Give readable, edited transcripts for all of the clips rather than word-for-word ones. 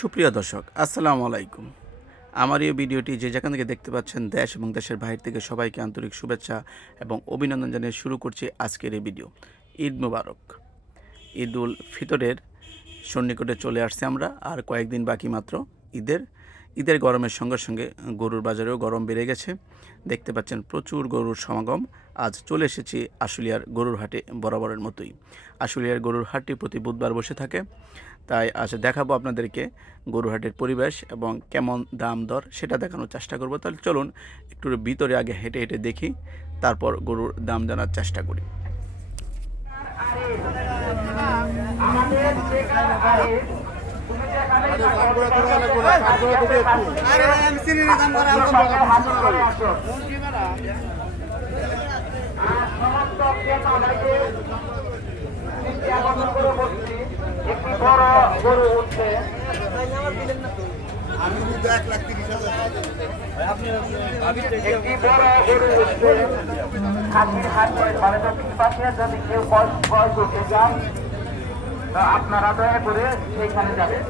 সুপ্রিয় দর্শক, আসসালামু আলাইকুম। আমার এই ভিডিওটি যে যেখান থেকে দেখতে পাচ্ছেন, দেশ এবং দেশের বাইরে থেকে সবাইকে আন্তরিক শুভেচ্ছা এবং অভিনন্দন জানিয়ে শুরু করছি আজকের এই ভিডিও। ঈদ মুবারক। ঈদ উল ফিতরের সন্নিকটে চলে আসছে আমরা, আর কয়েকদিন বাকি মাত্র ঈদের গরমের সঙ্গে সঙ্গে গরুর বাজারেও গরম বেড়ে গেছে। দেখতে পাচ্ছেন প্রচুর গরুর সমাগম। আজ চলে এসেছি আশুলিয়ার গরুর হাটে, বরাবরের মতোই। আশুলিয়ার গরুর হাটটি প্রতি বুধবার বসে থাকে, তাই আজ দেখাবো আপনাদেরকে গরুর হাটের পরিবেশ এবং কেমন দাম দর সেটা দেখানোর চেষ্টা করব। তাহলে চলুন একটু ভিতরে আগে হেঁটে হেঁটে দেখি, তারপর গরুর দাম জানার চেষ্টা করি। একটি বড় গরু উঠছে। একটি বড় গরু উঠছে খাসির হাট মানে পাশে যদি কেউ ক্রয় করতে যান, আপনারা দয়া করে সেইখানে যাবেন।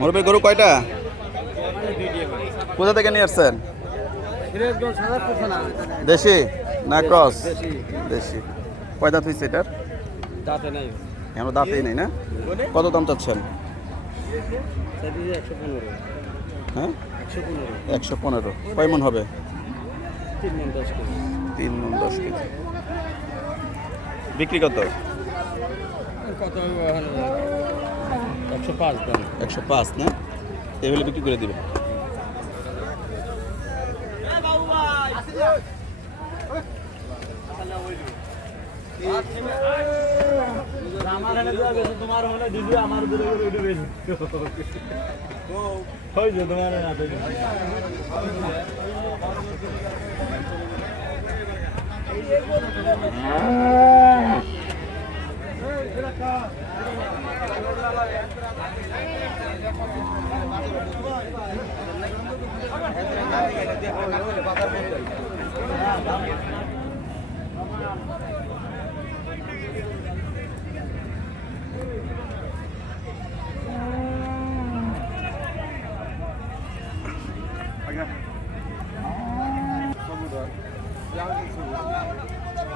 মুরব্বী, গরু কয়টা? কোথা থেকে নিয়ে আসছেন? দেশি না ক্রস? দেশি। কয় দাঁত হয়েছে এটার? এখন দাঁতেই নেই না? কত দাম চাচ্ছেন? হ্যাঁ, 115। কয় মন হবে? 3 মন 10 কেজি। বিক্রি কত? 105 না? এগুলো বিক্রি করে দিবে।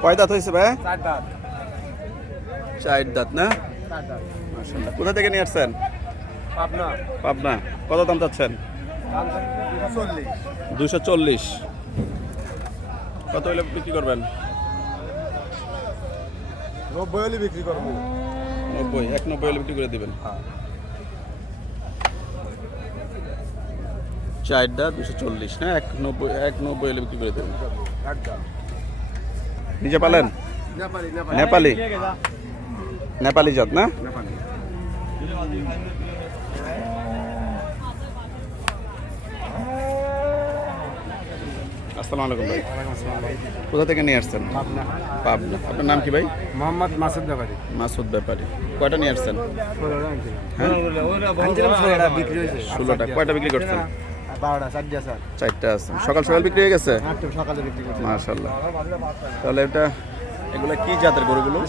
কয় দাঁত হয়েছে ভাই? 4 দাঁত না? মাশাআল্লাহ। কোথা থেকে নিয়ে আসছেন? পাবনা। কত দাম চাচ্ছেন? 240। কত হলে বিক্রি করবেন? 90 হলে বিক্রি করবো। 90, 190 হলে বিক্রি করে দিবেন। 4 দাঁত 240 না? 190 হলে বিক্রি করে দেবেন। নিজে পালেন? নেপালি জাত না? আসসালামু আলাইকুম ভাই। কোথা থেকে নিয়ে আসছেন? পাবনা। আপনার নাম কি ভাই? মোহাম্মদ মাসুদ ব্যাপারী। মাসুদ ব্যাপারী। কয়টা নিয়ে আসছেন? 16টা। কয়টা বিক্রি করছেন? 12টা, 4টা স্যার। 4টা আছে। সকাল বিক্রি হয়ে গেছে? সকালে বিক্রি করছি। মাশাআল্লাহ। তাহলে এগুলা কি জাতের গরুগুলো?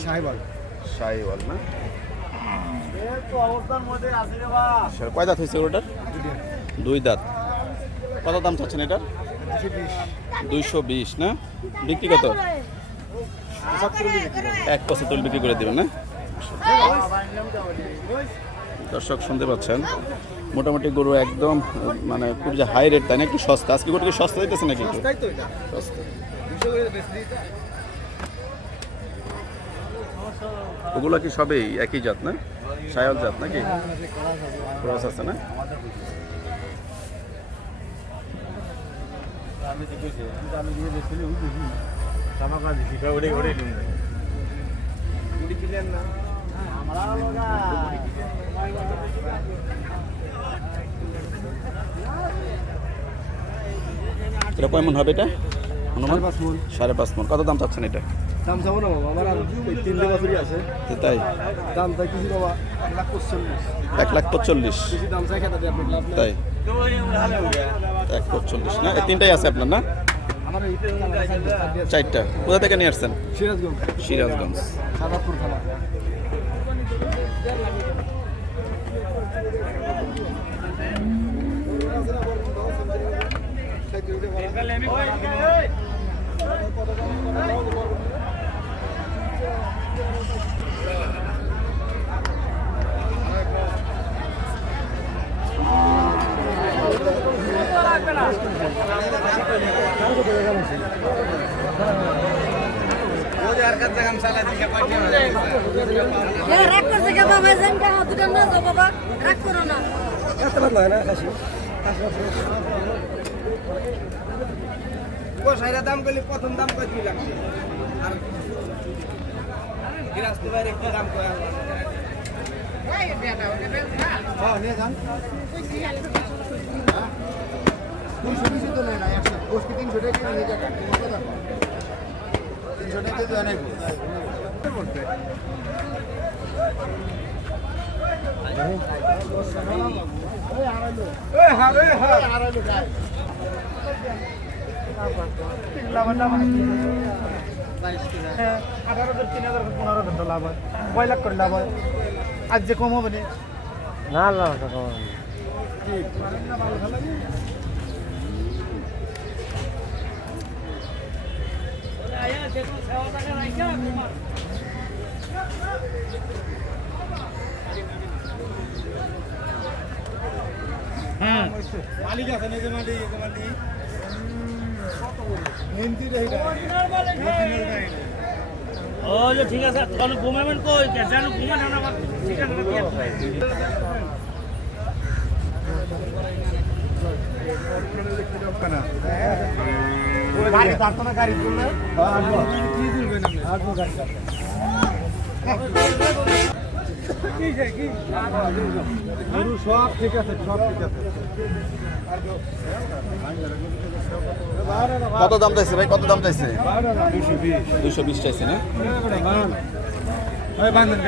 শাহিওয়াল না? কয় দাঁত হয়েছে গরুটার? 2 দাঁত। কত দাম চাচ্ছেন এটার? 220 না? বিক্রি কত? 175 বিক্রি করে দেবেন না? দর্শক শুনতে পাচ্ছেন, মোটামুটি গরু একদম মানে খুব যে হাই রেট তাই না, একটু সস্তা। আজকে গরু কি সস্তা দিতেছে নাকি? সস্তা। ওগুলো কি সবই একই জাত না? শাহিওয়াল জাত নাকি? ক্রস আছে না? আমি দিয়ে বেশি টাকা দিছি ওরে ওরে দিন। কুড়ি কিলেন না আমরা লগা এটা কয় মন হবে এটা অনুমান 5.5 মণ। 5.5 মন। কত দাম চাচ্ছেন এটা? দাম চাবো না বাবা, আমার আর 3 বছরই আছে। তাই দাম চাই কিছু বাবা 1,45,000। 1,45,000 বেশি দাম চাই খেতে আপনি লাভ নেই। তাই 1,45,000 না? এই তিনটাই আছে আপনার না? আমার এই চারটে আছে। 4টা। কোথা থেকে নিয়ে আসছেন? সিরাজগঞ্জ, সিরাজগঞ্জ। সাদাপুর থানা। রাগ করছে কে বাবা জানকা দুটো না যাও বাবা রাগ করো না কষাইরা দাম করলে প্রথম দাম কয় 2 লাখ আর গিরাস্তে বাইরে একটু দাম কয় হ্যাঁ নিয়ে যান। 220 তো নেই না 100 গোষ্ঠী 300 টাকা নিয়ে যান। 300 টাকা তো অনেক লাভ হয় 5 লাখ করে লাভ হয় আজ যে কম হবে না না মালিক আছে না যে মালিক হিন্দি রহি ও যে ঠিক আছে তখন ঘুমাবেন কই কেন ঘুমানো না আমার ঠিক আছে গাড়ি পারতো না গাড়ি তুললে কি দিবেন আপনি আর গাড়ি গরু সব ঠিক আছে, সব ঠিক আছে। কত দাম চাইছে ভাই? কত দাম চাইছে? 220। 220 চাইছে না? বান্ধন